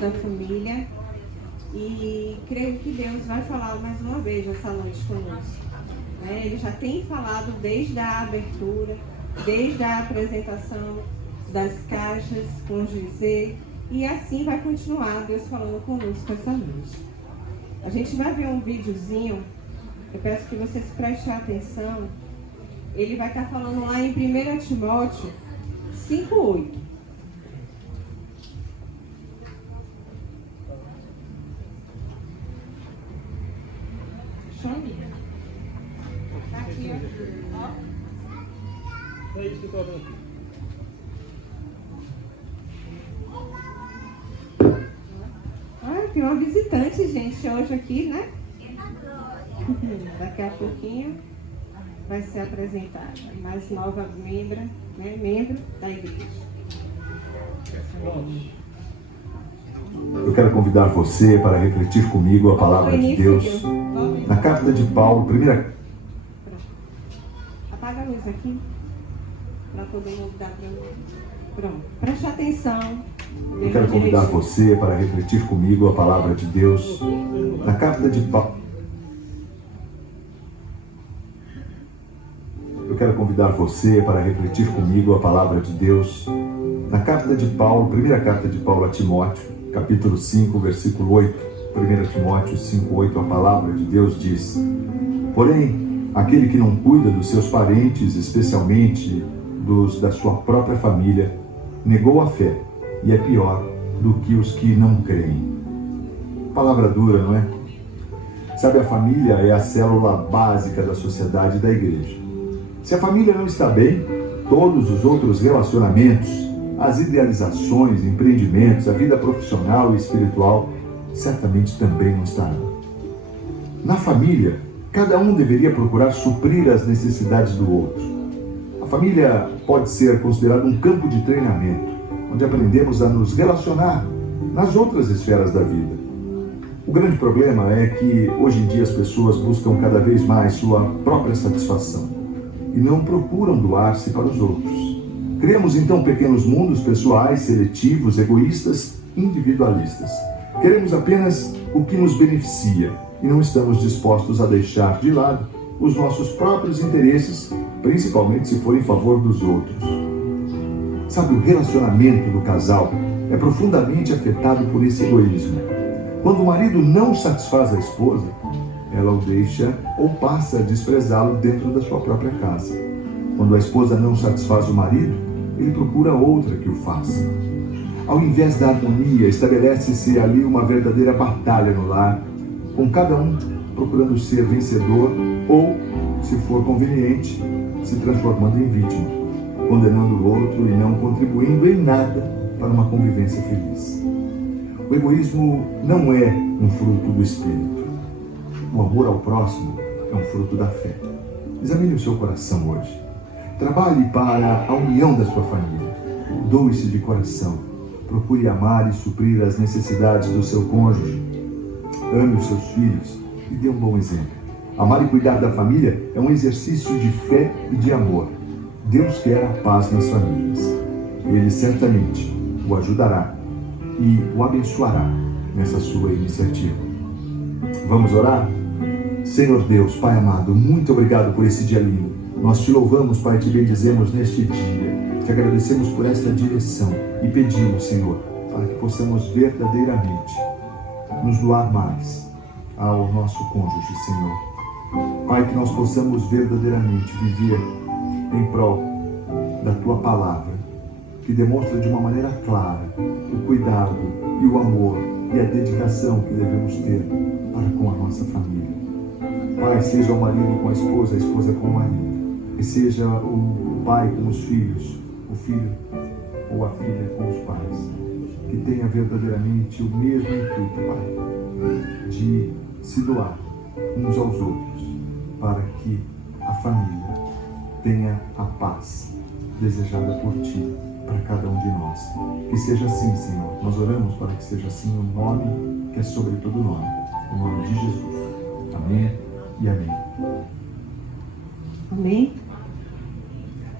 da família, e creio que Deus vai falar mais uma vez essa noite conosco. Ele já tem falado desde a abertura, desde a apresentação das caixas com José, e assim vai continuar Deus falando conosco essa noite. A gente vai ver um videozinho, eu peço que vocês prestem atenção. Ele vai estar falando lá em 1 Timóteo 5:8. Tá aqui, ó. É isso que eu tô vendo aqui. Tem uma visitante, gente, hoje aqui, né? Daqui a pouquinho vai ser apresentada a mais nova membro da igreja. Eu quero convidar você para refletir comigo a palavra de Deus na carta de Paulo, primeira... Apaga a luz aqui, para todo mundo dar para mim. Pronto, preste atenção. Eu quero convidar você para refletir comigo a palavra de Deus na carta de Paulo. Eu quero convidar você para refletir comigo a palavra de Deus na carta de Paulo, primeira carta de Paulo a Timóteo, capítulo 5, versículo 8. 1 Timóteo 5:8, a palavra de Deus diz: porém, aquele que não cuida dos seus parentes, especialmente dos da sua própria família, negou a fé e é pior do que os que não creem. Palavra dura, não é? Sabe, a família é a célula básica da sociedade e da igreja. Se a família não está bem, todos os outros relacionamentos, as idealizações, empreendimentos, a vida profissional e espiritual, certamente também não estarão. Na família, cada um deveria procurar suprir as necessidades do outro. A família pode ser considerada um campo de treinamento, onde aprendemos a nos relacionar nas outras esferas da vida. O grande problema é que, hoje em dia, as pessoas buscam cada vez mais sua própria satisfação e não procuram doar-se para os outros. Criamos, então, pequenos mundos pessoais, seletivos, egoístas, individualistas. Queremos apenas o que nos beneficia e não estamos dispostos a deixar de lado os nossos próprios interesses, principalmente se for em favor dos outros. Sabe, o relacionamento do casal é profundamente afetado por esse egoísmo. Quando o marido não satisfaz a esposa, ela o deixa ou passa a desprezá-lo dentro da sua própria casa. Quando a esposa não satisfaz o marido, ele procura outra que o faça. Ao invés da harmonia, estabelece-se ali uma verdadeira batalha no lar, com cada um procurando ser vencedor ou, se for conveniente, se transformando em vítima, condenando o outro e não contribuindo em nada para uma convivência feliz. O egoísmo não é um fruto do espírito. O amor ao próximo é um fruto da fé. Examine o seu coração hoje. Trabalhe para a união da sua família. Doe-se de coração. Procure amar e suprir as necessidades do seu cônjuge. Ame os seus filhos e dê um bom exemplo. Amar e cuidar da família é um exercício de fé e de amor. Deus quer a paz nas famílias. Ele certamente o ajudará e o abençoará nessa sua iniciativa. Vamos orar? Senhor Deus, Pai amado, muito obrigado por esse dia lindo. Nós te louvamos, Pai, te bendizemos neste dia. Te agradecemos por esta direção e pedimos, Senhor, para que possamos verdadeiramente nos doar mais ao nosso cônjuge, Senhor. Pai, que nós possamos verdadeiramente viver em prol da Tua Palavra, que demonstra de uma maneira clara o cuidado e o amor e a dedicação que devemos ter para com a nossa família. Pai, seja o marido com a esposa com o marido, e seja o pai com os filhos, o filho ou a filha com os pais, que tenha verdadeiramente o mesmo intuito, Pai, de se doar uns aos outros, para que a família tenha a paz desejada por Ti, para cada um de nós. Que seja assim, Senhor. Nós oramos para que seja assim o nome que é sobre todo nome. Em nome de Jesus. Amém e amém. Amém?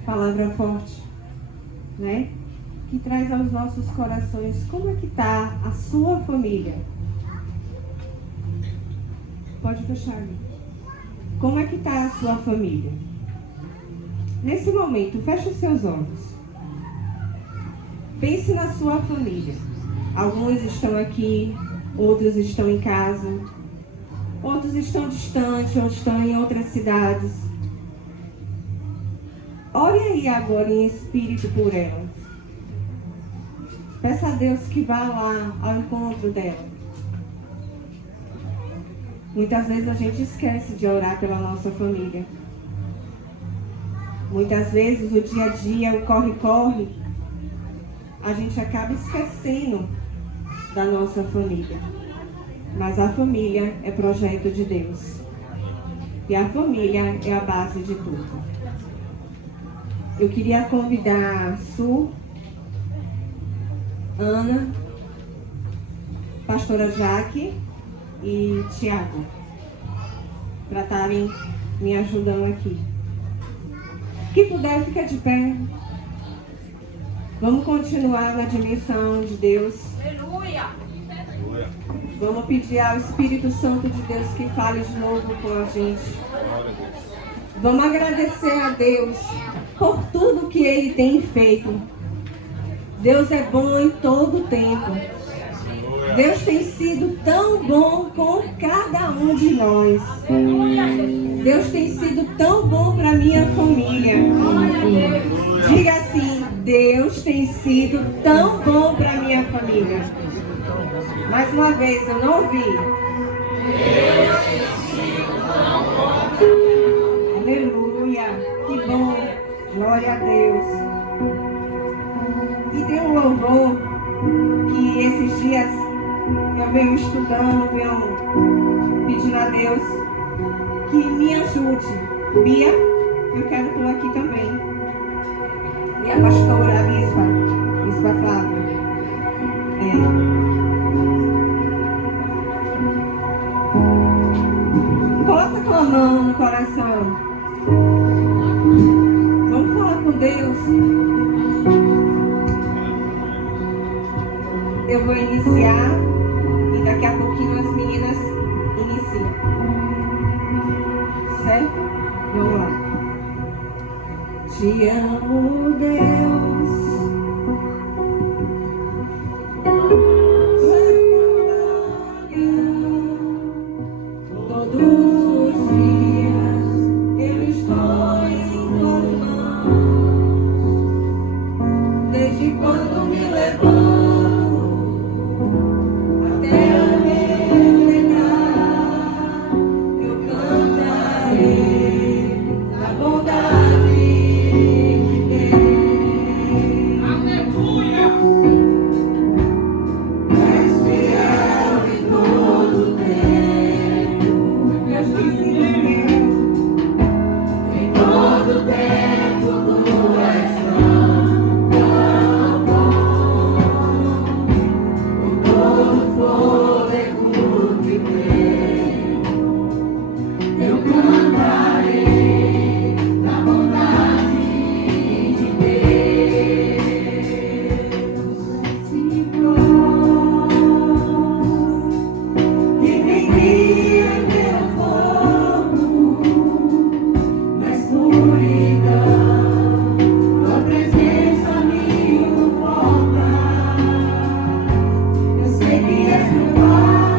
Palavra forte, né? que traz aos nossos corações como é que está a sua família. Pode fechar ali. Como é que está a sua família? Nesse momento, feche os seus olhos. Pense na sua família. Alguns estão aqui, outros estão em casa, outros estão distantes, outros estão em outras cidades. Ore aí agora em espírito por elas. Peça a Deus que vá lá ao encontro dela. Muitas vezes a gente esquece de orar pela nossa família. Muitas vezes o dia a dia, o corre-corre, a gente acaba esquecendo da nossa família. Mas a família é projeto de Deus. E a família é a base de tudo. Eu queria convidar a Su, Ana, Pastora Jaque e Tiago para estarem me ajudando aqui. Quem puder, fica de pé. Vamos continuar na dimensão de Deus. Aleluia! Vamos pedir ao Espírito Santo de Deus que fale de novo com a gente. Vamos agradecer a Deus por tudo que Ele tem feito. Deus é bom em todo tempo. Deus tem sido tão bom com cada um de nós. Deus tem sido tão bom para minha família. Diga assim: Deus tem sido tão bom para minha família. Mais uma vez, eu não ouvi. Deus tem sido tão bom. Aleluia, que bom. Glória a Deus. E tem um louvor que esses dias eu venho estudando, venho pedindo a Deus que me ajude. Bia, eu quero tu aqui também. E a pastora, a Bispa Flávia. Coloca tua mão no coração. Vamos falar com Deus. Eu vou iniciar e daqui a pouquinho as meninas iniciam. Certo? Vamos lá. Te amo, Deus. Todos os dias eu estou em tuas mãos. Desde quando me levanto até o meu deitar, eu cantarei a bondade de Deus. Aleluia! És fiel em todo tempo. Deus te ensina. Em todo tempo tu és tão bom. Com todo fôlego que tenho, eu cantarei da bondade de Deus. Senhor, que me guia em teu fogo, na escuridão, tua presença me conforta. Eu sei que és meu Pai.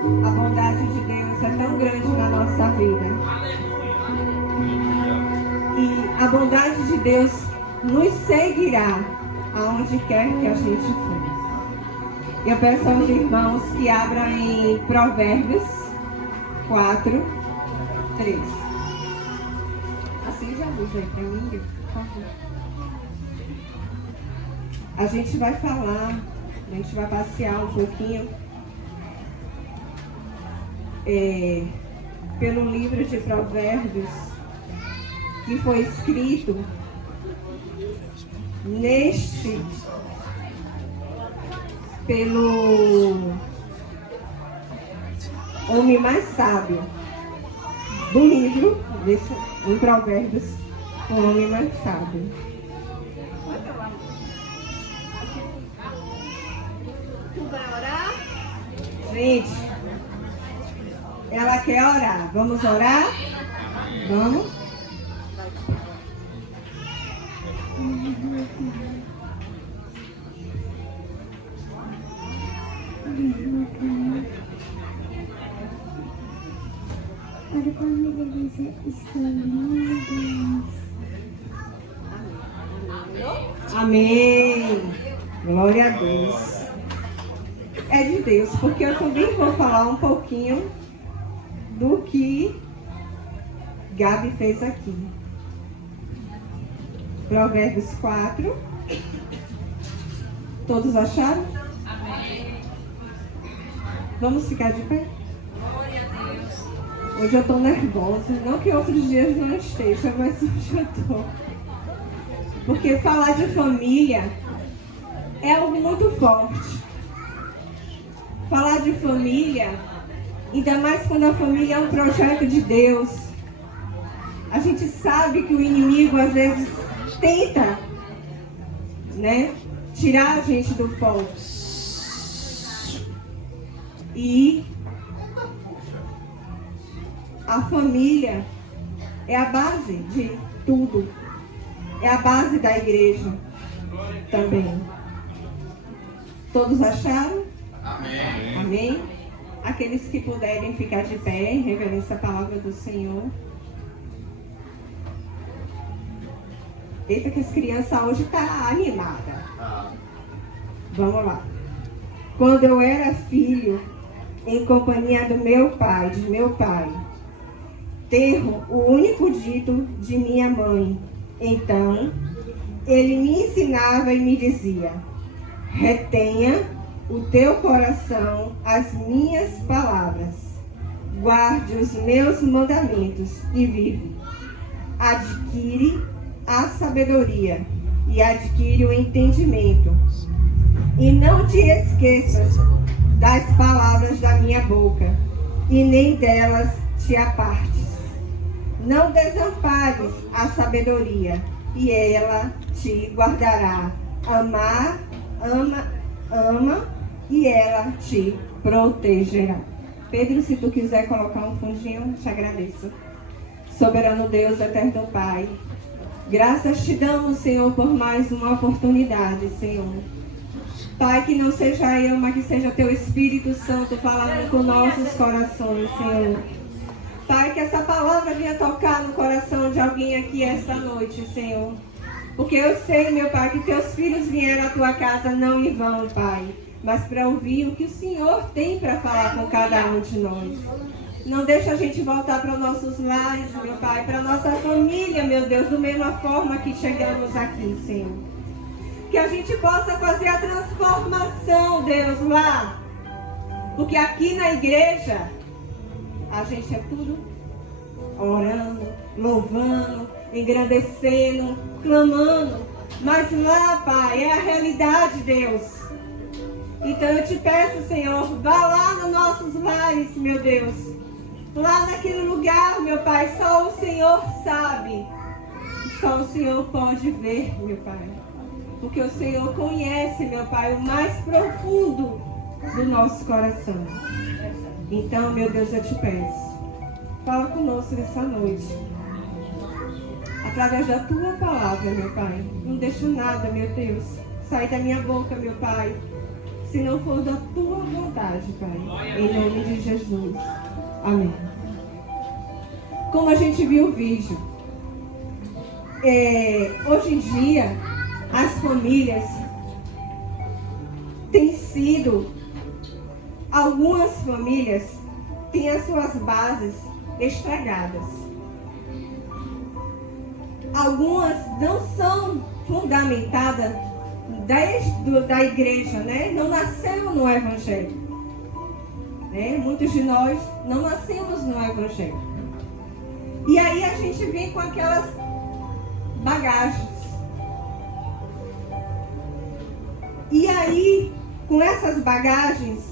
A bondade de Deus é tão grande na nossa vida. E a bondade de Deus nos seguirá aonde quer que a gente for. Eu peço aos irmãos que abram em Provérbios 4, 3. Acende a luz aí para mim, por favor. A gente vai falar, a gente vai passear um pouquinho pelo livro de Provérbios, que foi escrito pelo homem mais sábio do livro, em Provérbios, o homem mais sábio. Tu vai orar? Gente, ela quer orar. Vamos orar? Vamos? Para quando ele escolhidos. Amém. Glória a Deus. É de Deus, porque eu também vou falar um pouquinho do que Gabi fez aqui. Provérbios 4. Todos acharam? Amém. Vamos ficar de pé? Glória a Deus. Hoje eu estou nervosa. Não que outros dias não esteja, mas hoje eu estou. Porque falar de família é algo muito forte. Falar de família, ainda mais quando a família é um projeto de Deus. A gente sabe que o inimigo às vezes tenta, né, tirar a gente do foco. E a família é a base de tudo. É a base da igreja também. Todos acharam? Amém. Amém? Aqueles que puderem ficar de pé em reverência à palavra do Senhor. Eita, que as crianças hoje estão animadas. Vamos lá. Quando eu era filho, em companhia do meu pai, terro o único dito de minha mãe. Então, ele me ensinava e me dizia: retenha o teu coração as minhas palavras, guarde os meus mandamentos e vive. Adquire a sabedoria e adquire o entendimento. E não te esqueças das palavras da minha boca, e nem delas te apartes. Não desampares a sabedoria, e ela te guardará. Ama, e ela te protegerá. Pedro, se tu quiser colocar um fundinho, te agradeço. Soberano Deus, eterno Pai, graças te damos, Senhor, por mais uma oportunidade, Senhor. Pai, que não seja eu, mas que seja teu Espírito Santo falando com nossos corações, Senhor. Pai, que essa palavra venha tocar no coração de alguém aqui esta noite, Senhor. Porque eu sei, meu Pai, que teus filhos vieram à tua casa não em vão, Pai, mas para ouvir o que o Senhor tem para falar com cada um de nós. Não deixa a gente voltar para os nossos lares, meu Pai, para a nossa família, meu Deus, da mesma forma que chegamos aqui, Senhor. Que a gente possa fazer a transformação, Deus, lá. Porque aqui na igreja, a gente é tudo orando, louvando, engrandecendo, clamando. Mas lá, Pai, é a realidade, Deus. Então eu te peço, Senhor, vá lá nos nossos lares, meu Deus. Lá naquele lugar, meu Pai, só o Senhor sabe. Só o Senhor pode ver, meu Pai. Porque o Senhor conhece, meu Pai, o mais profundo do nosso coração. Então, meu Deus, eu te peço. Fala conosco nessa noite. Através da tua palavra, meu Pai. Não deixa nada, meu Deus, sair da minha boca, meu Pai, se não for da tua tua vontade, Pai. Em nome de Jesus. Amém. Como a gente viu o vídeo, hoje em dia, as famílias têm sido, algumas famílias têm as suas bases estragadas. Algumas não são fundamentadas da igreja, né? Não nasceram no Evangelho. Né? Muitos de nós não nascemos no Evangelho. E aí a gente vem com aquelas bagagens. E aí, com essas bagagens,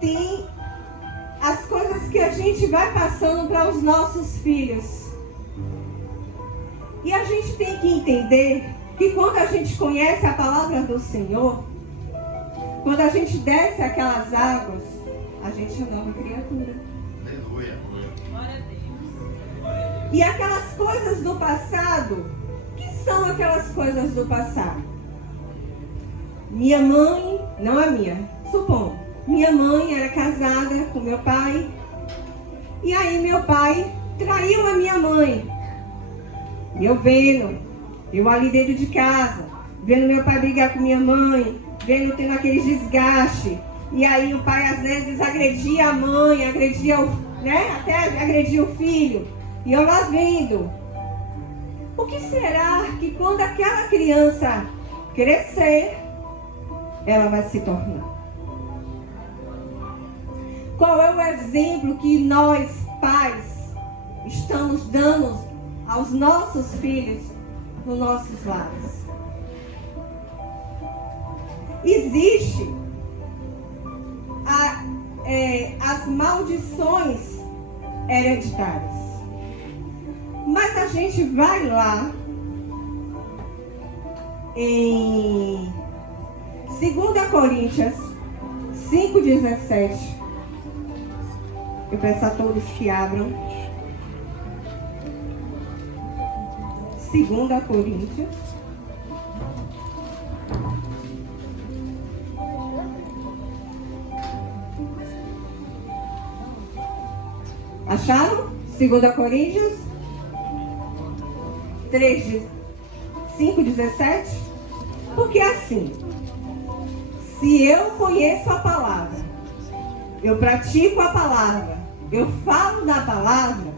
tem as coisas que a gente vai passando para os nossos filhos. E a gente tem que entender que quando a gente conhece a palavra do Senhor, quando a gente desce aquelas águas, a gente é nova criatura. Aleluia. Glória a Deus. E aquelas coisas do passado, que são aquelas coisas do passado? Minha mãe, não a minha, supondo, minha mãe era casada com meu pai, e aí meu pai traiu a minha mãe. E eu ali dentro de casa, vendo meu pai brigar com minha mãe, vendo tendo aquele desgaste. E aí o pai às vezes agredia a mãe, agredia até agredia o filho. E eu lá vendo. O que será que quando aquela criança crescer, ela vai se tornar? Qual é o exemplo que nós, pais, estamos dando aos nossos filhos nos nossos lares? Existe as maldições hereditárias. Mas a gente vai lá em 2 Coríntios 5,17. Eu peço a todos que abram. 2 Coríntios. Acharam? 2 Coríntios 5,17. Porque assim, se eu conheço a palavra, eu pratico a palavra, eu falo da palavra,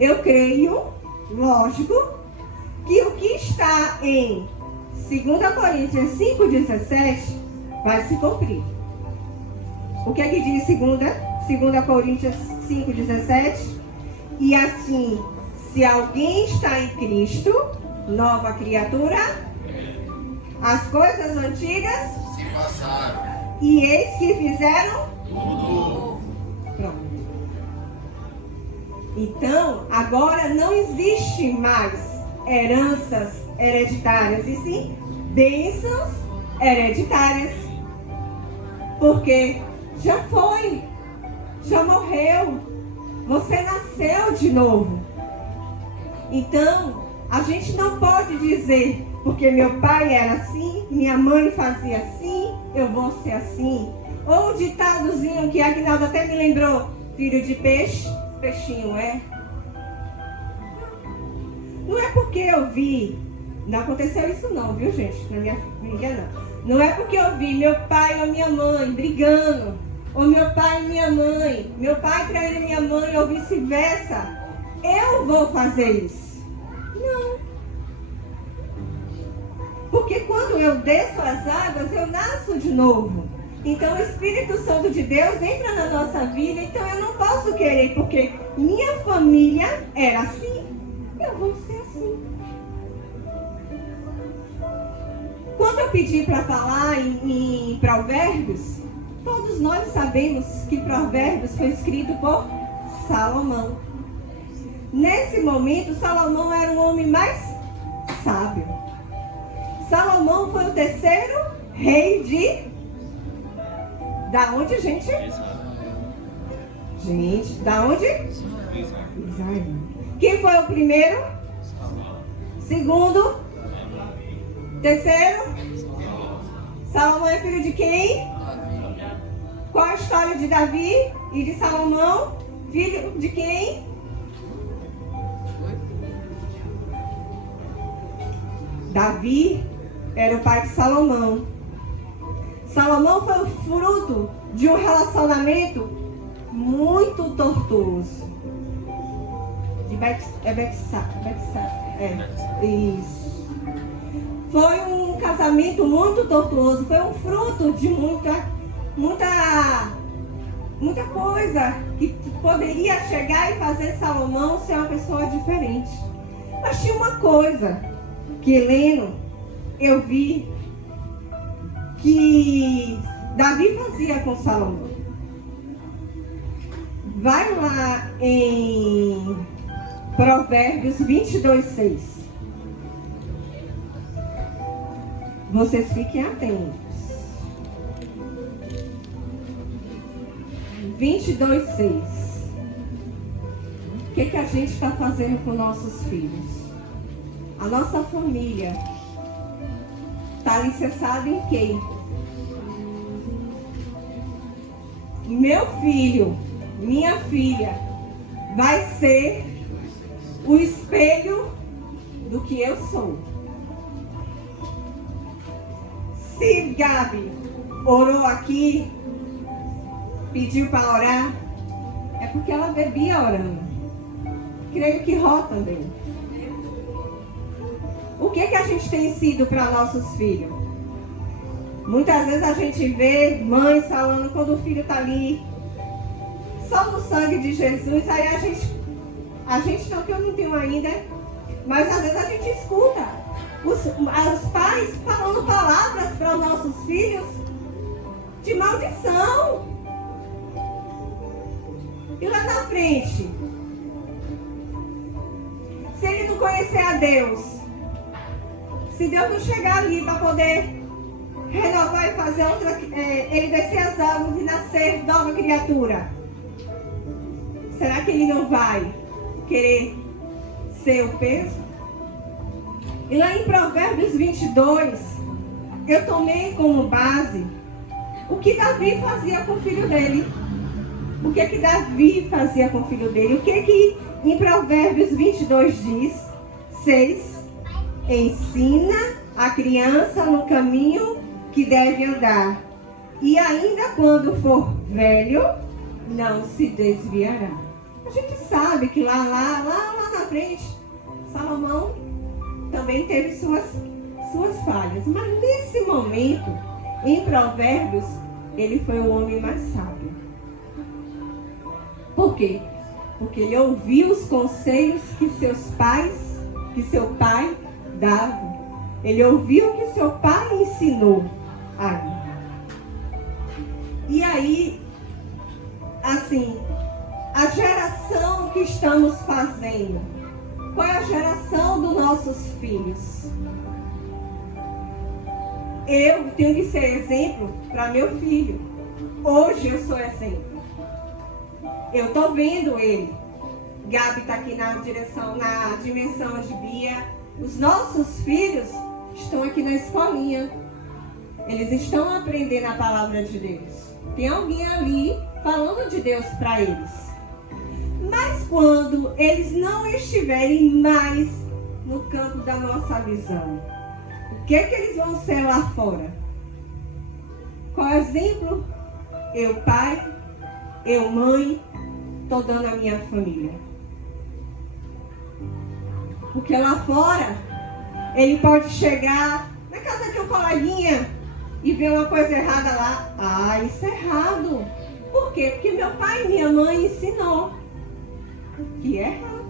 eu creio, lógico, que o que está em 2 Coríntios 5,17 vai se cumprir. O que é que diz 2 Coríntios 5,17? E assim, se alguém está em Cristo, nova criatura, as coisas antigas Se passaram. e eis que fizeram Tudo. pronto. Então, agora não existe mais heranças hereditárias, e sim bênçãos hereditárias. Porque já foi, já morreu, você nasceu de novo. Então, a gente não pode dizer, porque meu pai era assim, minha mãe fazia assim, eu vou ser assim. Ou o ditadozinho que a Aguinaldo até me lembrou, filho de peixe, peixinho é. Não é porque eu vi, não aconteceu isso não, viu gente, na minha família não. Não é porque eu vi meu pai ou minha mãe brigando, ou meu pai e minha mãe, meu pai traindo minha mãe ou vice-versa, eu vou fazer isso. Não. Porque quando eu desço as águas, eu nasço de novo. Então o Espírito Santo de Deus entra na nossa vida, então eu não posso querer, porque minha família era assim, eu vou ser assim. Quando eu pedi para falar em Provérbios, todos nós sabemos que Provérbios foi escrito por Salomão. Nesse momento, Salomão era o homem mais sábio. Salomão foi o terceiro rei de... Da onde, gente? Gente, da onde? Israel. Quem foi o primeiro? Segundo? Terceiro? Salomão é filho de quem? Qual a história de Davi e de Salomão? Filho de quem? Davi era o pai de Salomão. Salomão foi o fruto de um relacionamento muito tortuoso. Isso. Foi um casamento muito tortuoso. Foi um fruto de muita coisa que poderia chegar e fazer Salomão ser uma pessoa diferente. Mas tinha uma coisa que Heleno, eu vi que Davi fazia com Salomão. Vai lá em Provérbios 22:6. Vocês fiquem atentos. 22:6. O que a gente está fazendo com nossos filhos? A nossa família está alicerçada em quem? Meu filho, minha filha, vai ser o espelho do que eu sou. Se Gabi orou aqui, pediu para orar, é porque ela bebia orando. Creio que Ró também. O que a gente tem sido para nossos filhos? Muitas vezes a gente vê mães falando quando o filho está ali, só no sangue de Jesus, aí a gente não, que eu não tenho ainda, mas às vezes a gente escuta os pais falando palavras para os nossos filhos de maldição. E lá na frente, se ele não conhecer a Deus, se Deus não chegar ali para poder renovar e fazer outra, ele descer as águas e nascer nova criatura, será que ele não vai querer ser o peso? E lá em Provérbios 22, eu tomei como base o que Davi fazia com o filho dele. O que Davi fazia com o filho dele? O que em Provérbios 22 diz? 6. Ensina a criança no caminho que deve andar, e ainda quando for velho, não se desviará. A gente sabe que lá na frente, Salomão também teve suas falhas, mas nesse momento, em Provérbios, ele foi o homem mais sábio. Por quê? Porque ele ouviu os conselhos que seu pai dava. Ele ouviu o que seu pai ensinou a ele. E aí, assim, a geração que estamos fazendo, qual é a geração dos nossos filhos? Eu tenho que ser exemplo para meu filho. Hoje eu sou exemplo. Eu estou vendo ele. Gabi está aqui na dimensão de Bia. Os nossos filhos estão aqui na escolinha. Eles estão aprendendo a palavra de Deus. Tem alguém ali falando de Deus para eles. Mas quando eles não estiverem mais no campo da nossa visão, o que eles vão ser lá fora? Qual exemplo? Eu, pai, eu, mãe, estou dando à minha família. Porque lá fora, ele pode chegar na casa de um coleguinha e ver uma coisa errada lá. Ah, isso é errado. Por quê? Porque meu pai e minha mãe ensinou que é errado.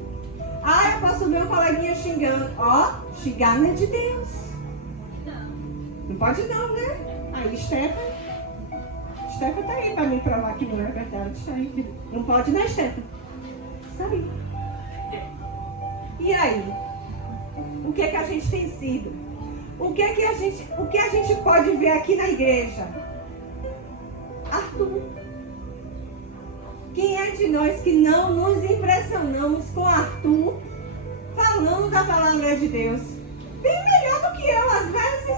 Ah, eu posso ver um coleguinha xingando. Ó, xingar não é de Deus. Não pode não, né? Aí, Stefa tá aí para me provar que não é verdade. Não pode, né, Stefa? Isso aí. E aí? O que a gente tem sido? O que a gente pode ver aqui na igreja? Arthur. Quem é de nós que não nos impressionamos com Arthur falando da palavra de Deus? Bem melhor do que eu, às vezes.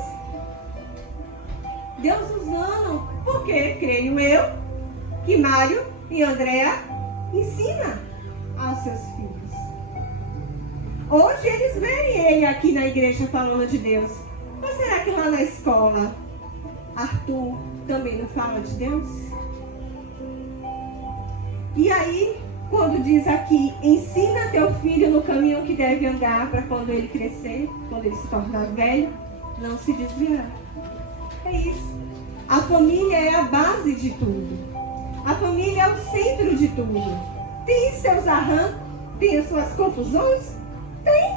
Deus usando, porque creio eu que Mário e Andréa ensinam aos seus filhos. Hoje eles veem ele aqui na igreja falando de Deus. Mas será que lá na escola Arthur também não fala de Deus? E aí, quando diz aqui, ensina teu filho no caminho que deve andar para quando ele crescer, quando ele se tornar velho, não se desviar. É isso. A família é a base de tudo. A família é o centro de tudo. Tem seus arrancos, tem as suas confusões? Tem.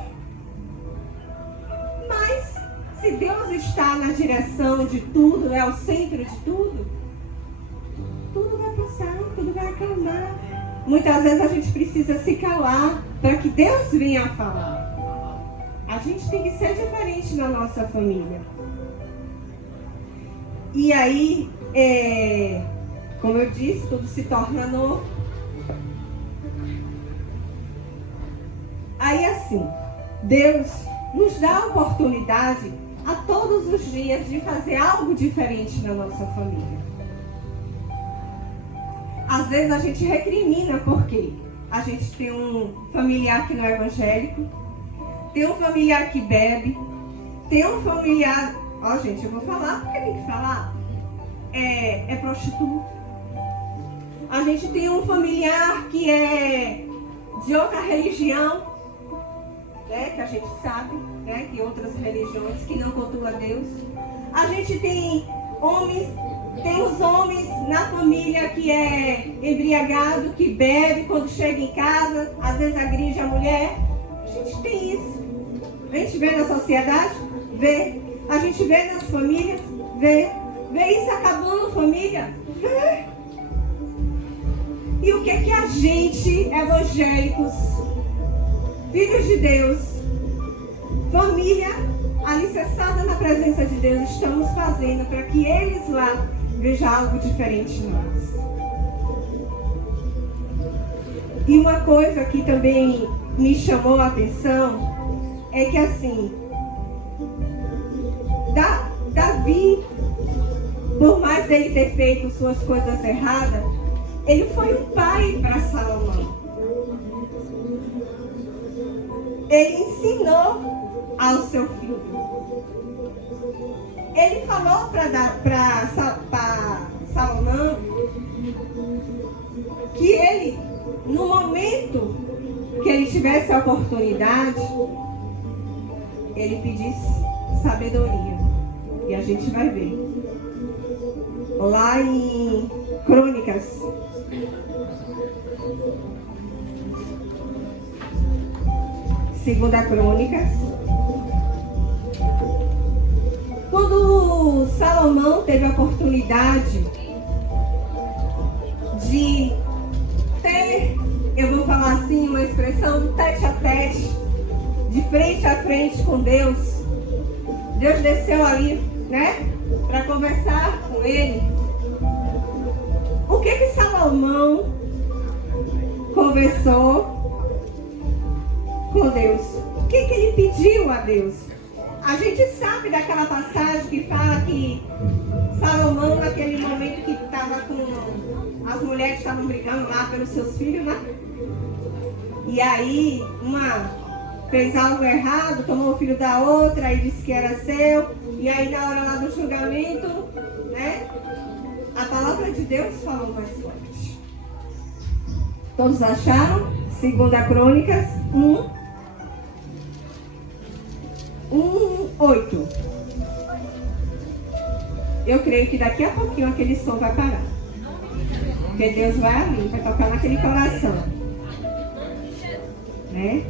Mas, se Deus está na direção de tudo, é o centro de tudo, tudo vai passar, tudo vai acalmar. Muitas vezes a gente precisa se calar para que Deus venha falar. A gente tem que ser diferente na nossa família. E aí, como eu disse, tudo se torna novo. Aí assim, Deus nos dá a oportunidade a todos os dias de fazer algo diferente na nossa família. Às vezes a gente recrimina porque a gente tem um familiar que não é evangélico, tem um familiar que bebe, tem um familiar... Ó, gente, eu vou falar porque tem que falar. É prostituta. A gente tem um familiar que é de outra religião, né, que a gente sabe, né, que outras religiões que não cultuam a Deus. A gente tem os homens na família que é embriagado, que bebe quando chega em casa, às vezes agride a mulher. A gente tem isso. A gente vê na sociedade, vê. A gente vê nas famílias, vê. Vê isso acabando, família, vê. E o que é que a gente, evangélicos, filhos de Deus, família alicerçada na presença de Deus, estamos fazendo para que eles lá vejam algo diferente em nós? E uma coisa que também me chamou a atenção é que assim, Davi, por mais dele ter feito suas coisas erradas, ele foi um pai para Salomão. Ele ensinou ao seu filho. Ele falou para Salomão que ele, no momento que ele tivesse a oportunidade, ele pedisse sabedoria. E a gente vai ver. Lá em Crônicas, Segunda Crônicas, quando Salomão teve a oportunidade de ter, eu vou falar assim, uma expressão tete a tete, de frente a frente com Deus, Deus desceu ali, né, para conversar com ele. O que Salomão conversou com Deus? O que ele pediu a Deus? A gente sabe daquela passagem que fala que Salomão, naquele momento que estava com... As mulheres estavam brigando lá pelos seus filhos, né? E aí, uma fez algo errado, tomou o filho da outra e disse que era seu. E aí, na hora lá do julgamento, né? A palavra de Deus falou mais forte. Todos acharam? Segunda Crônicas 1:8. Eu creio que daqui a pouquinho aquele som vai parar. Porque Deus vai ali, vai tocar naquele coração. Né?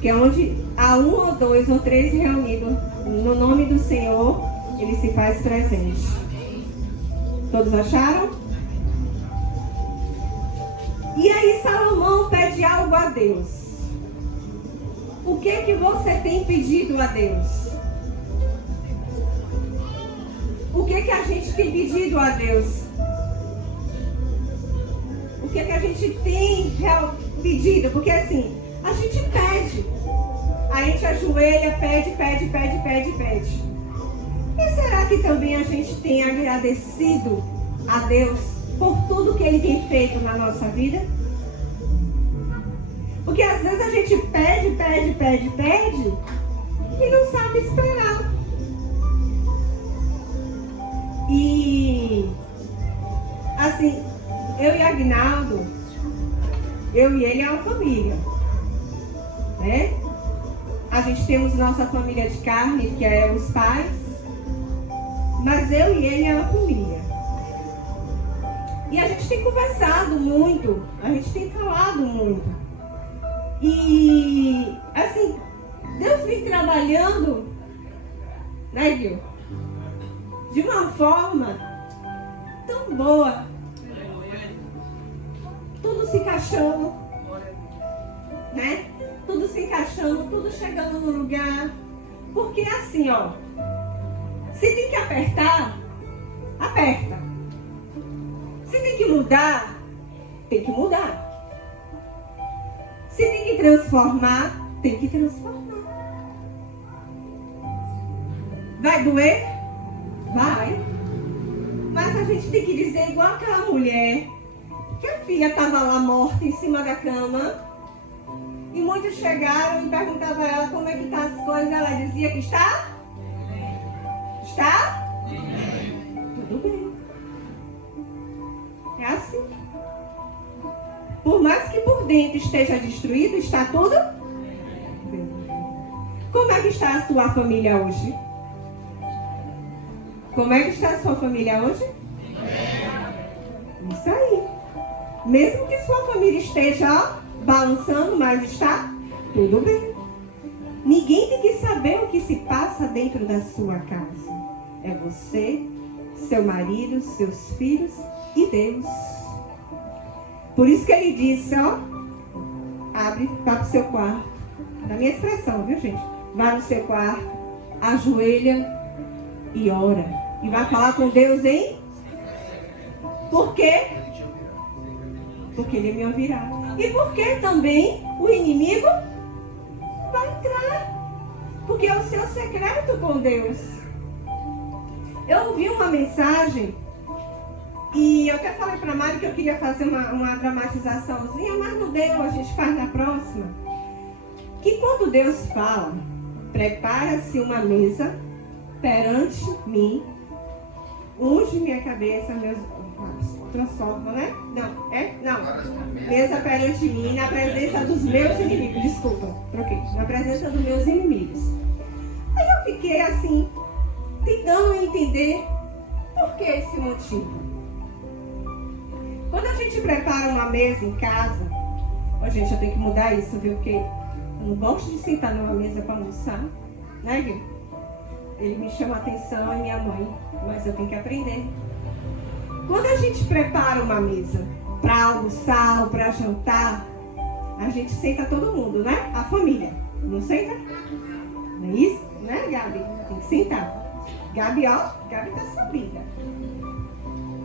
Que é onde há 1 ou 2 ou 3 reunidos no nome do Senhor, ele se faz presente. Todos acharam? E aí Salomão pede algo a Deus. O que você tem pedido a Deus? O que a gente tem pedido a Deus? O que a gente tem pedido? Porque assim, a gente pede. A gente ajoelha, pede. E será que também a gente tem agradecido a Deus por tudo que Ele tem feito na nossa vida? Porque às vezes a gente pede e não sabe esperar. E assim, eu e Agnaldo, eu e ele é uma família, né? A gente temos nossa família de carne, que é os pais, mas eu e ele é uma família. E a gente tem conversado muito, a gente tem falado muito. E assim, Deus vem trabalhando, né, Gil? De uma forma tão boa. Tudo se encaixando, né? Tudo se encaixando, tudo chegando no lugar. Porque assim, ó, se tem que apertar, aperta. Se tem que mudar, tem que mudar. Se tem que transformar, tem que transformar. Vai doer? Vai. Mas a gente tem que dizer igual aquela mulher, que a filha estava lá morta em cima da cama. E muitos chegaram e perguntavam a ela como é que estão as coisas. Ela dizia que está? Está? Tudo bem. É assim. Por mais que por dentro esteja destruído, está tudo bem. Como é que está a sua família hoje? Como é que está a sua família hoje? Isso aí. Mesmo que sua família esteja balançando, mas está tudo bem. Ninguém tem que saber o que se passa dentro da sua casa. É você, seu marido, seus filhos e Deus. Por isso que ele disse, ó, abre, vá para o seu quarto. Na minha expressão, viu, gente? Vá no seu quarto, ajoelha e ora. E vai falar com Deus, hein? Por quê? Porque Ele me ouvirá. E porque também o inimigo vai entrar. Porque é o seu secreto com Deus. Eu ouvi uma mensagem e eu até falei para a Mari que eu queria fazer uma dramatizaçãozinha, mas não deu, a gente faz na próxima. Que quando Deus fala, prepara-se uma mesa perante mim, unge minha cabeça, meus transforma, né? Não. Mesa perante mim, na presença dos meus inimigos. Desculpa, troquei. Na presença dos meus inimigos. Aí eu fiquei assim, tentando entender por que esse motivo. Quando a gente prepara uma mesa em casa, gente, eu tenho que mudar isso, viu? Porque eu não gosto de sentar numa mesa para almoçar, né, Gui? Ele me chama a atenção, é minha mãe, mas eu tenho que aprender. Quando a gente prepara uma mesa para almoçar ou para jantar, a gente senta todo mundo, né? A família. Não senta? Não é isso? Né, Gabi? Tem que sentar. Gabi, ó, Gabi tá sabida.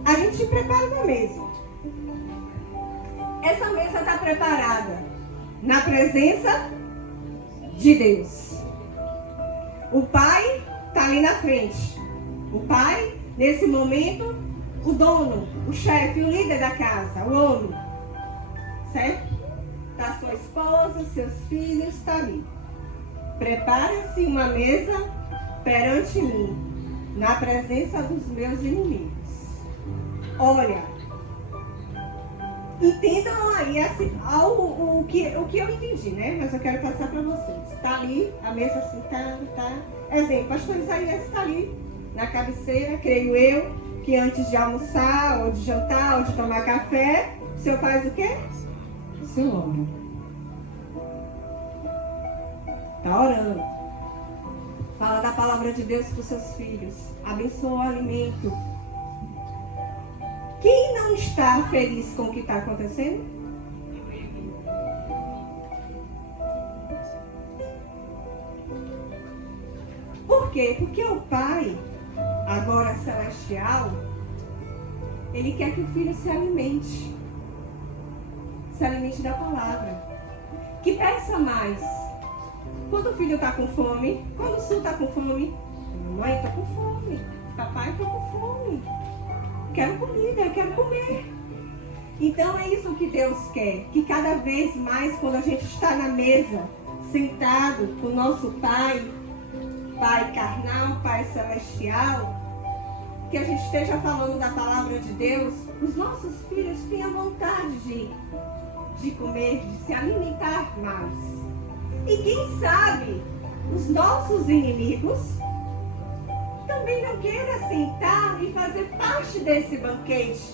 A gente prepara uma mesa. Essa mesa está preparada na presença de Deus. O Pai está ali na frente. O Pai, nesse momento, o dono, o chefe, o líder da casa, o homem. Certo? Está sua esposa, seus filhos, está ali. Prepara-se uma mesa perante mim, na presença dos meus inimigos. Olha, entendam aí assim, o que eu entendi, né? Mas eu quero passar para vocês. Está ali, a mesa sentada, tá? Exemplo, pastor Isaías está ali, na cabeceira, creio eu, que antes de almoçar, ou de jantar, ou de tomar café, o senhor faz o quê? O senhor ora. Está orando. Fala da palavra de Deus para os seus filhos. Abençoa o alimento. Quem não está feliz com o que está acontecendo? Por quê? Porque o Pai, agora celestial, Ele quer que o filho se alimente. Se alimente da palavra. Que peça mais. Quando o filho está com fome, quando o Sul está com fome, mamãe, estou com fome, papai, estou com fome. quero comida, eu quero comer. Então é isso que Deus quer, que cada vez mais quando a gente está na mesa, sentado com o nosso Pai, Pai carnal, Pai celestial, que a gente esteja falando da palavra de Deus, os nossos filhos tenham vontade de comer, de se alimentar mais. E quem sabe, os nossos inimigos também não queiram sentar e fazer parte desse banquete,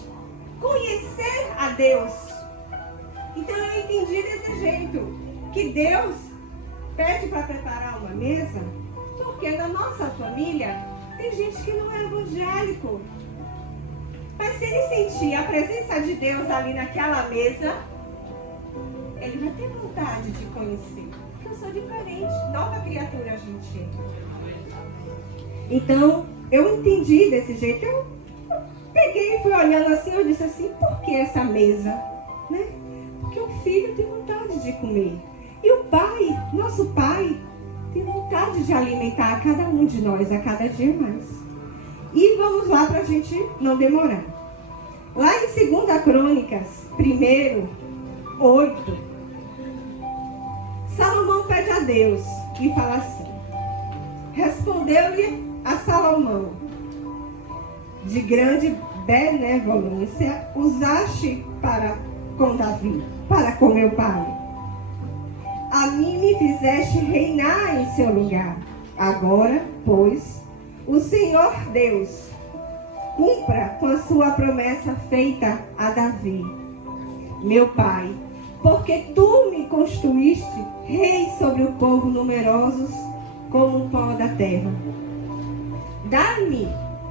conhecer a Deus. Então eu entendi desse jeito, que Deus pede para preparar uma mesa, porque na nossa família tem gente que não é evangélico. Mas se ele sentir a presença de Deus ali naquela mesa, ele vai ter vontade de conhecer. Porque eu sou diferente, nova criatura a gente é. Então, eu entendi desse jeito. Eu peguei e fui olhando assim, eu disse assim, por que essa mesa? Né? Porque o filho tem vontade de comer. E o pai, nosso pai, tem vontade de alimentar a cada um de nós, a cada dia mais. E vamos lá para a gente não demorar. Lá em 2 Crônicas, 1:8, Salomão pede a Deus e fala assim, respondeu-lhe a Salomão, de grande benevolência usaste para com Davi, para com meu pai. A mim me fizeste reinar em seu lugar. Agora, pois, o Senhor Deus cumpra com a sua promessa feita a Davi, meu pai, porque tu me constituíste rei sobre o povo numerosos como o pó da terra. Dá-me,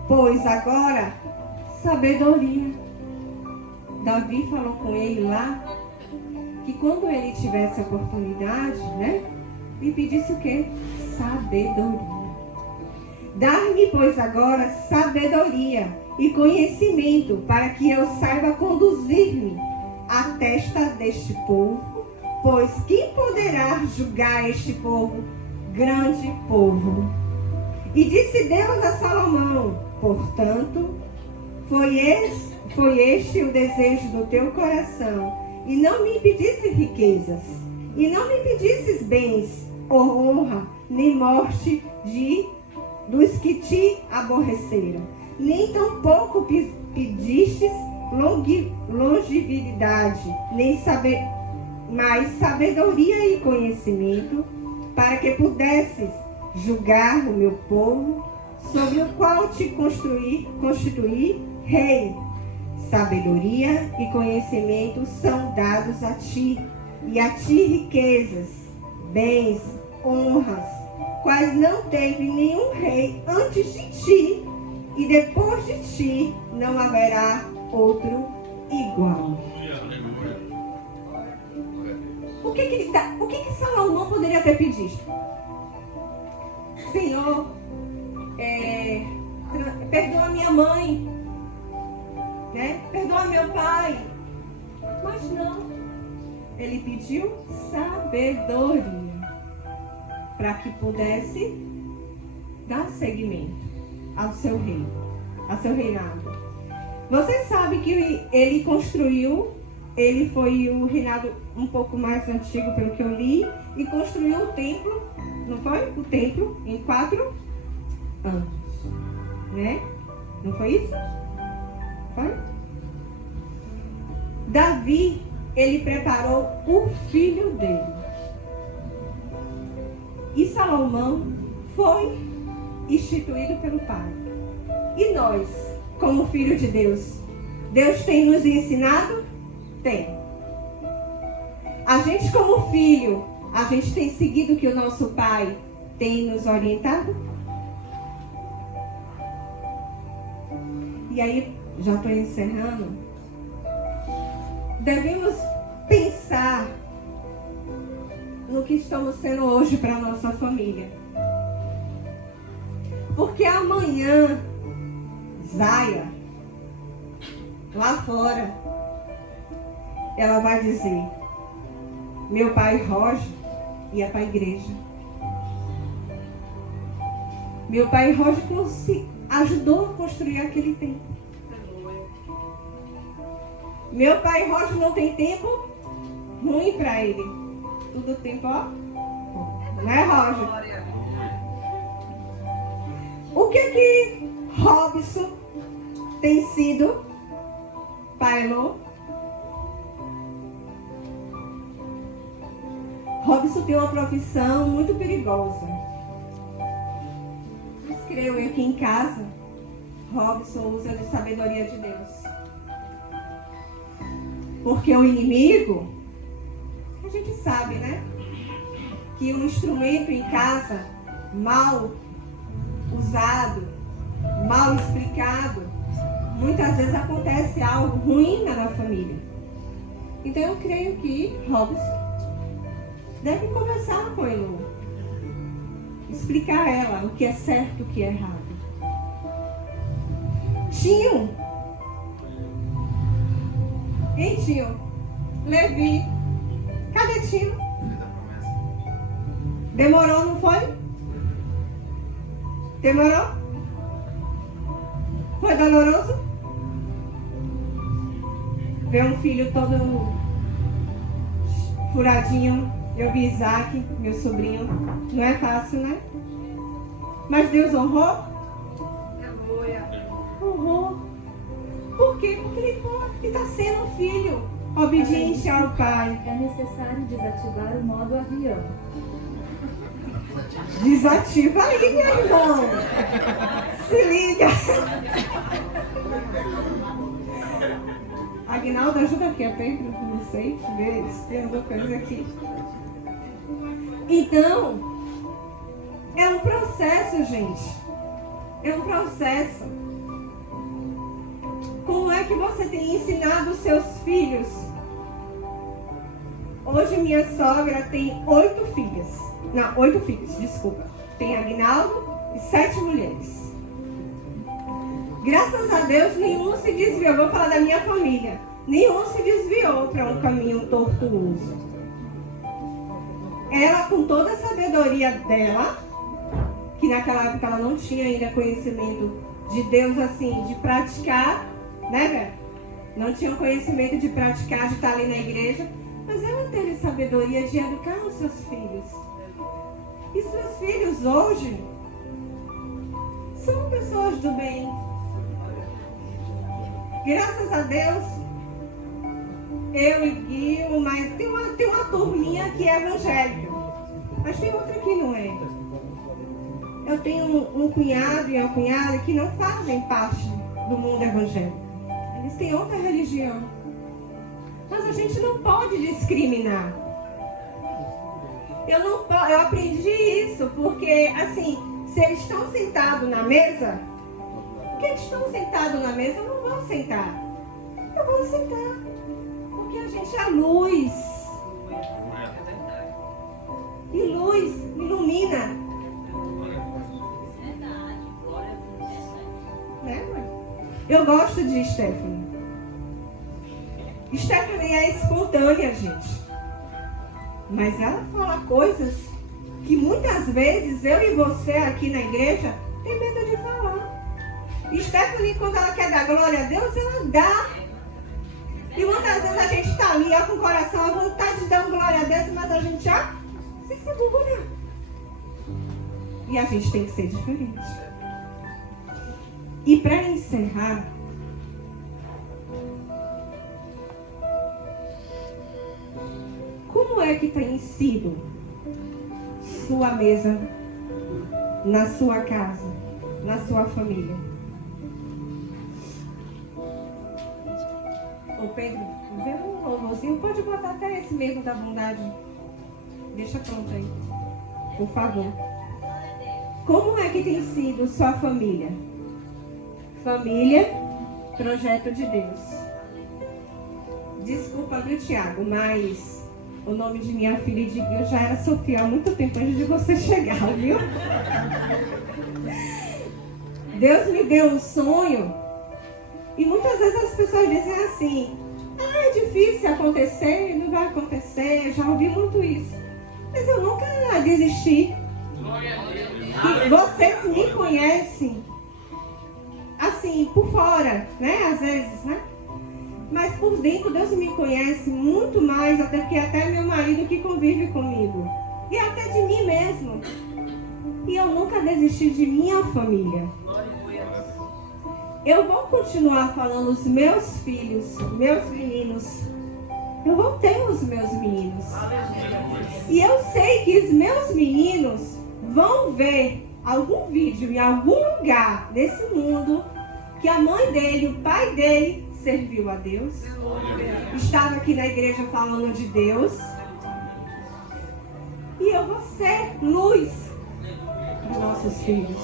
pois, agora sabedoria. Davi falou com ele lá, que quando ele tivesse a oportunidade, né, lhe pedisse o quê? Sabedoria. Dar-me, pois, agora sabedoria e conhecimento, para que eu saiba conduzir-me à testa deste povo, pois quem poderá julgar este povo, grande povo? E disse Deus a Salomão, portanto, foi este o desejo do teu coração, e não me pedisses riquezas, e não me pedisses bens, ou honra, nem morte dos que te aborreceram, nem tampouco pedistes longevidade, nem mais sabedoria e conhecimento, para que pudesses julgar o meu povo, sobre o qual te constituí rei. Sabedoria e conhecimento são dados a ti, e a ti riquezas, bens, honras, quais não teve nenhum rei antes de ti, e depois de ti não haverá outro igual. O que Salomão poderia ter pedido? Senhor, perdoa minha mãe, né? Perdoa meu pai. Mas não, ele pediu sabedoria para que pudesse dar seguimento ao seu reino, ao seu reinado. Você sabe que ele construiu, ele foi o reinado um pouco mais antigo pelo que eu li, e construiu o templo, não foi? O templo em 4 anos, né? Não foi isso? Foi? Davi, ele preparou o filho dele. E Salomão foi instituído pelo Pai. E nós, como filho de Deus, Deus tem nos ensinado? Tem. A gente como filho, a gente tem seguido o que o nosso Pai tem nos orientado? E aí, já estou encerrando. Devemos pensar no que estamos sendo hoje para a nossa família. Porque amanhã, Zaya, lá fora, ela vai dizer, meu pai Roger ia para a igreja. Meu pai Roger ajudou a construir aquele templo. Meu pai Roger não tem tempo ruim para ele. Tudo tempo, ó. Não é, Roger? O que Robson tem sido, pai Lô? Robson tem uma profissão muito perigosa. Mas creio eu que em casa, Robson usa de sabedoria de Deus. Porque o inimigo, a gente sabe, né? Que um instrumento em casa, mal usado, mal explicado, muitas vezes acontece algo ruim na família. Então eu creio que Robson deve conversar com ele, explicar a ela o que é certo e o que é errado. Tio, hein, tio? Levi, cadê tio? Demorou, não foi? Demorou? Foi doloroso? Ver um filho todo furadinho. Eu vi Isaac, meu sobrinho. Não é fácil, né? Mas Deus honrou? Honrou. Por quê? Porque ele está sendo um filho obediente ao pai. É necessário desativar o modo avião. Desativa aí, meu irmão. Se liga. Aguinaldo, ajuda aqui a Pedro. Não sei. Vê se tem alguma coisa aqui. Então, é um processo, gente. É um processo. Como é que você tem ensinado os seus filhos? Hoje minha sogra tem 8 filhas. Não, 8 filhos, desculpa. Tem Aguinaldo e 7 mulheres. Graças a Deus, nenhum se desviou. Vou falar da minha família. Nenhum se desviou para um caminho tortuoso. Ela, com toda a sabedoria dela, que naquela época ela não tinha ainda conhecimento de Deus, assim, de praticar, né, velho? Não tinha conhecimento de praticar, de estar ali na igreja, mas ela teve sabedoria de educar os seus filhos. E seus filhos hoje são pessoas do bem. Graças a Deus, eu e Guilherme, mas tem uma turminha que é evangélica, mas tem outra que não é. Eu tenho um cunhado e uma cunhada que não fazem parte do mundo evangélico. Eles têm outra religião. Mas a gente não pode discriminar. Eu aprendi isso porque, assim, se eles estão sentados na mesa, porque eles estão sentados na mesa, eu não vou sentar. Eu vou sentar. Porque a gente é luz. E luz ilumina. Né, mãe? Eu gosto de Stephanie. Stephanie é espontânea, gente. Mas ela fala coisas que muitas vezes eu e você aqui na igreja tem medo de falar. Stephanie, quando ela quer dar glória a Deus, ela dá. E muitas vezes a gente está ali ó, com o coração à vontade de dar glória a Deus, mas a gente já se segura. E a gente tem que ser diferente. E para encerrar, como é que tem sido sua mesa na sua casa, na sua família? Ô Pedro, vê um louvorzinho, pode botar até esse mesmo da bondade. Deixa pronto aí, por favor. Como é que tem sido sua família? Família, projeto de Deus. Desculpa, viu, Tiago, mas o nome de minha filha e de Gil já era Sofia há muito tempo antes de você chegar, viu? Deus me deu um sonho e muitas vezes as pessoas dizem assim: é difícil acontecer, não vai acontecer, eu já ouvi muito isso. Mas eu nunca desisti. E vocês me conhecem assim, por fora, né? Às vezes, né? Mas por dentro Deus me conhece muito mais até que até meu marido que convive comigo. E até de mim mesmo. E eu nunca desisti de minha família. Eu vou continuar falando os meus filhos, meus meninos. Eu vou ter os meus meninos. E eu sei que os meus meninos vão ver algum vídeo em algum lugar desse mundo que a mãe dele, o pai dele, serviu a Deus. Estava aqui na igreja falando de Deus. E eu vou ser luz para nossos filhos.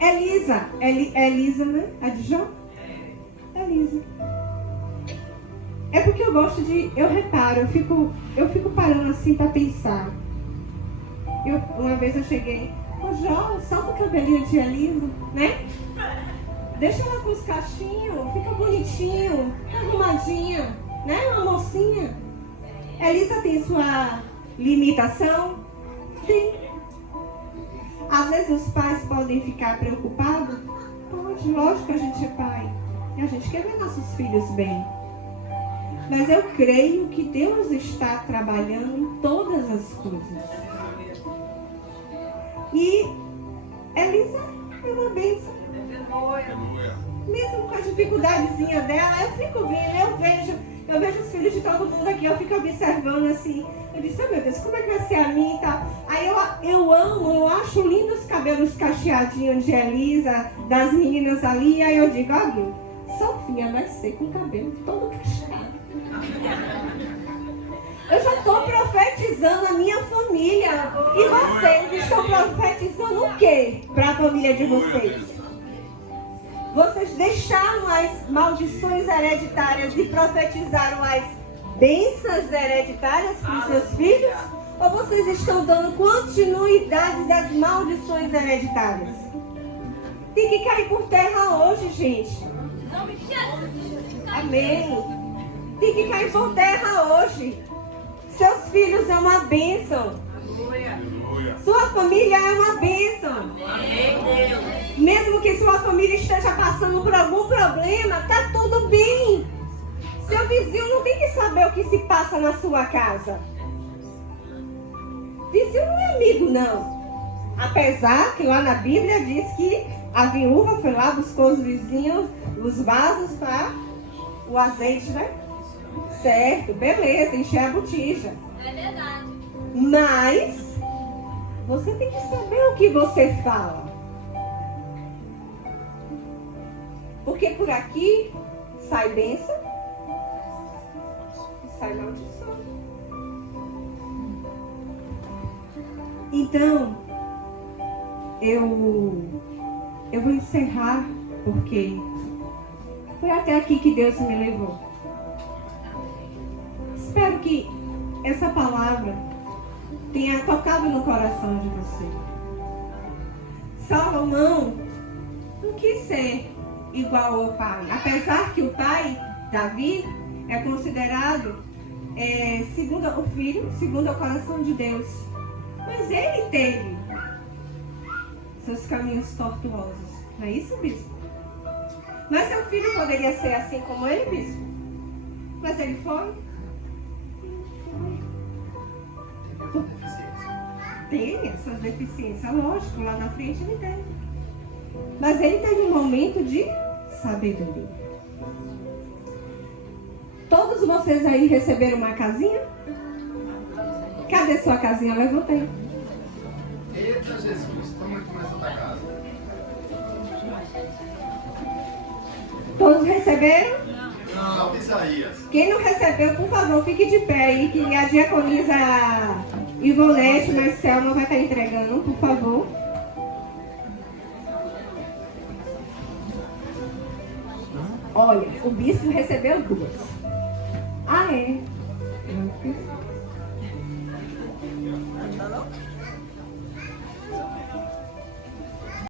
Elisa, né? A de Jó? Elisa. É porque eu gosto de... Eu reparo, eu fico parando assim para pensar. Uma vez eu cheguei... Ô Jó, solta o cabelinho de Elisa, né? Deixa ela com os cachinhos, fica bonitinho, arrumadinha, né? Uma mocinha. Elisa tem sua limitação? Tem. Às vezes os pais podem ficar preocupados. Pode, lógico que a gente é pai. E a gente quer ver nossos filhos bem. Mas eu creio que Deus está trabalhando em todas as coisas. E Elisa é uma bênção. Mesmo com a dificuldadezinha dela, eu fico vendo, eu vejo os filhos de todo mundo aqui, eu fico observando assim. Eu disse, oh meu Deus, como é que vai ser a minha e tal? Aí eu acho lindo os cabelos cacheadinhos de Elisa, das meninas ali. Aí eu digo, olha, Sofia vai ser com o cabelo todo cacheado. Eu já estou profetizando a minha família. E vocês estão profetizando o quê para a família de vocês? Vocês deixaram as maldições hereditárias e profetizaram as bênçãos hereditárias para os seus filhos? Ou vocês estão dando continuidade das maldições hereditárias? Tem que cair por terra hoje, gente. Amém. Tem que cair por terra hoje. Seus filhos é uma bênção. Sua família é uma bênção. Mesmo que sua família esteja passando por algum problema, tá tudo bem. Seu vizinho não tem que saber o que se passa na sua casa. Vizinho não é amigo, não. Apesar que lá na Bíblia diz que a viúva foi lá, buscou os vizinhos, os vasos para o azeite, né? Certo, beleza, encher a botija. É verdade. Mas você tem que saber o que você fala. Porque por aqui sai bênção e sai maldição. Então, eu vou encerrar porque foi até aqui que Deus me levou. Espero que essa palavra tenha tocado no coração de você. Salomão não quis ser igual ao pai. Apesar que o pai, Davi, é considerado segundo o filho, segundo o coração de Deus. Mas ele teve seus caminhos tortuosos. Não é isso, bispo? Mas seu filho poderia ser assim como ele, bispo? Mas ele foi? Tem essas deficiências, lógico, lá na frente ele tem. Mas ele teve um momento de sabedoria. Todos vocês aí receberam uma casinha? Cadê sua casinha? Levantei. Eita Jesus, como é que começou a casa? Todos receberam? Não, Isaías. Quem não recebeu, por favor, fique de pé aí, que a diaconisa Ivonete, mas Selma vai estar entregando, por favor. Olha, o bispo recebeu 2. Ah, é?